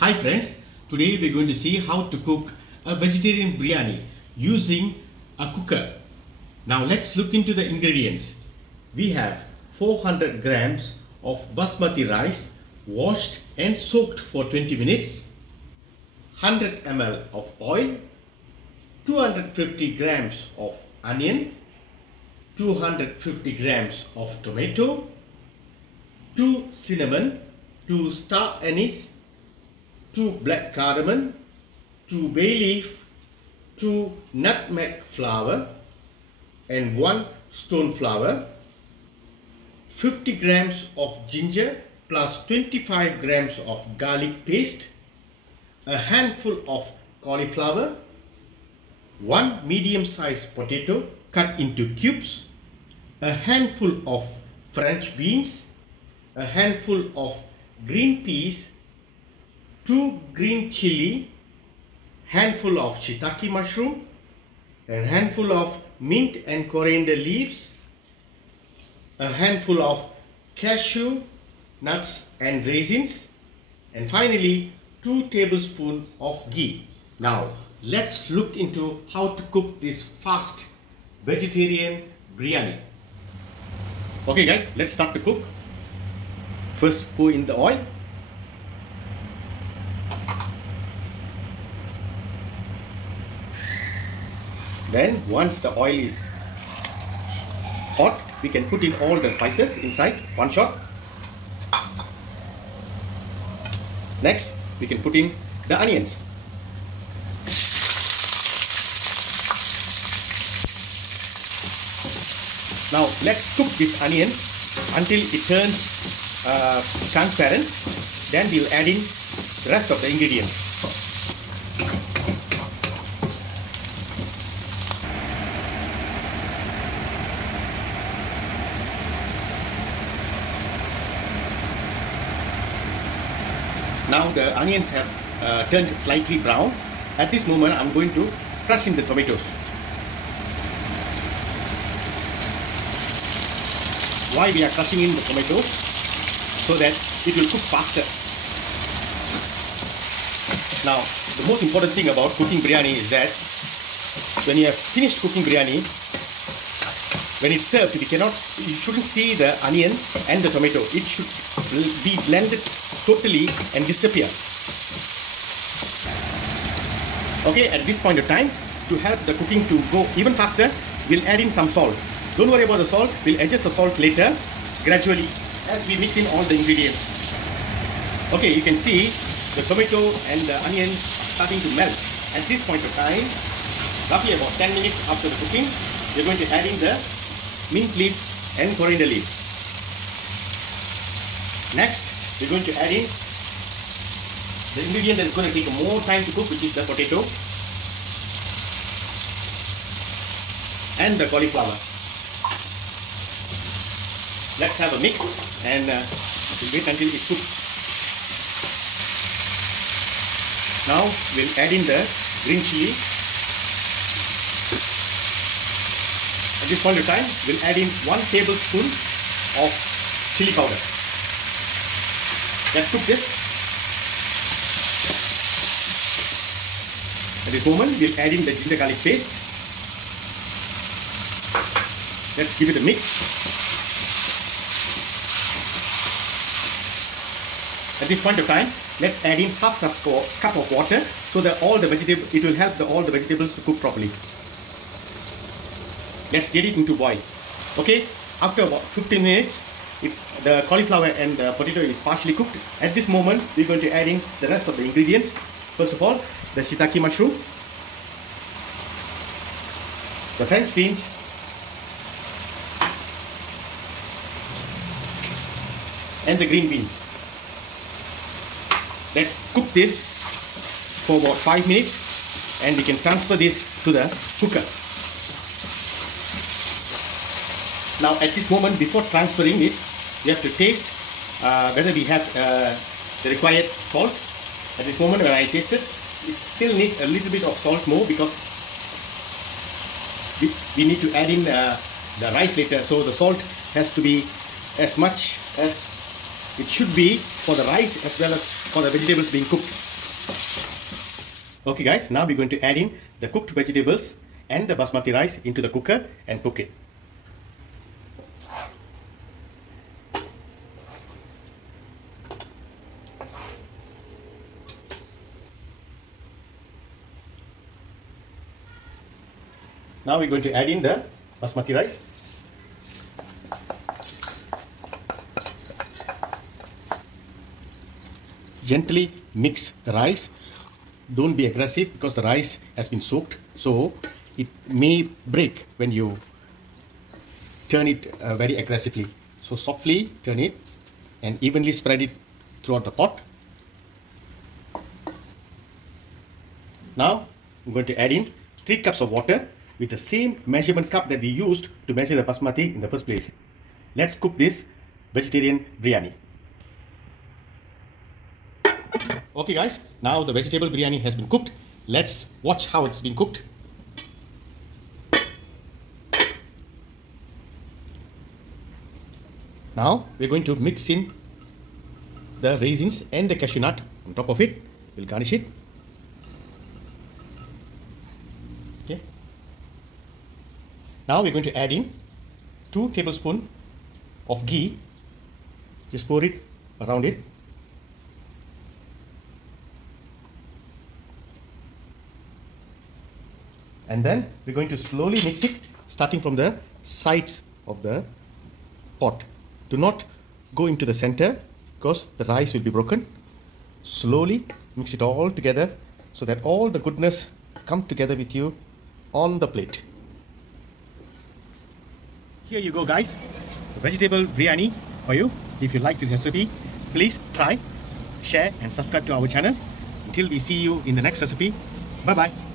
Hi friends, today we're going to see how to cook a vegetarian biryani using a cooker. Now let's look into the ingredients. We have 400 grams of basmati rice washed and soaked for 20 minutes, 100 ml of oil, 250 grams of onion, 250 grams of tomato, 2 cinnamon, 2 star anise, 2 black cardamom, 2 bay leaf, 2 nutmeg flower and 1 stone flower, 50 grams of ginger plus 25 grams of garlic paste, a handful of cauliflower, 1 medium-sized potato cut into cubes, a handful of French beans, a handful of green peas, 2 green chili, handful of shiitake mushroom, a handful of mint and coriander leaves, a handful of cashew nuts and raisins, and finally 2 tablespoons of ghee. Now let's look into how to cook this fast vegetarian biryani. Okay guys, let's start to cook. First pour in the oil. Then once the oil is hot, we can put in all the spices inside one shot. Next, we can put in the onions. Now let's cook these onions until it turns transparent. Then we'll add in the rest of the ingredients. Now the onions have turned slightly brown. At this moment, I'm going to crush in the tomatoes. Why we are crushing in the tomatoes? So that it will cook faster. Now, the most important thing about cooking biryani is that when you have finished cooking biryani, when it's served, you shouldn't see the onion and the tomato. It should be blended totally and disappear. Okay, at this point of time, to help the cooking to go even faster, we'll add in some salt. Don't worry about the salt, we'll adjust the salt later, gradually, as we mix in all the ingredients. Okay, you can see the tomato and the onion starting to melt. At this point of time, roughly about 10 minutes after the cooking, we're going to add in the mint leaf and coriander leaf. Next, we're going to add in the ingredient that is going to take more time to cook, which is the potato and the cauliflower. Let's have a mix and we'll wait until it cooks. Now we'll add in the green chili. At this point of time, we'll add in 1 tablespoon of chili powder. Let's cook this. At this moment, we'll add in the ginger garlic paste. Let's give it a mix. At this point of time, let's add in half cup of water so that it will help all the vegetables to cook properly. Let's get it into boil. Okay, after about 15 minutes, the cauliflower and the potato is partially cooked. At this moment, we're going to add in the rest of the ingredients. First of all, the shiitake mushroom, the French beans, and the green beans. Let's cook this for about 5 minutes and we can transfer this to the cooker. Now at this moment, before transferring it, we have to taste whether we have the required salt. At this moment when I taste it, it still needs a little bit of salt more because we need to add in the rice later. So the salt has to be as much as it should be for the rice as well as for the vegetables being cooked. Okay guys, now we're going to add in the cooked vegetables and the basmati rice into the cooker and cook it. Now we're going to add in the basmati rice. Gently mix the rice. Don't be aggressive because the rice has been soaked, so it may break when you turn it very aggressively. So softly turn it and evenly spread it throughout the pot. Now I'm going to add in 3 cups of water with the same measurement cup that we used to measure the basmati in the first place. Let's cook this vegetarian biryani. Okay guys, now the vegetable biryani has been cooked. Let's watch how it's been cooked. Now we're going to mix in the raisins and the cashew nut on top of it. We'll garnish it. Okay. Now we're going to add in 2 tablespoons of ghee. Just pour it around it. And then we're going to slowly mix it, starting from the sides of the pot. Do not go into the center because the rice will be broken. Slowly mix it all together so that all the goodness come together with you on the plate. Here you go guys, the vegetable biryani for you. If you like this recipe, please try, share and subscribe to our channel. Until we see you in the next recipe, bye bye.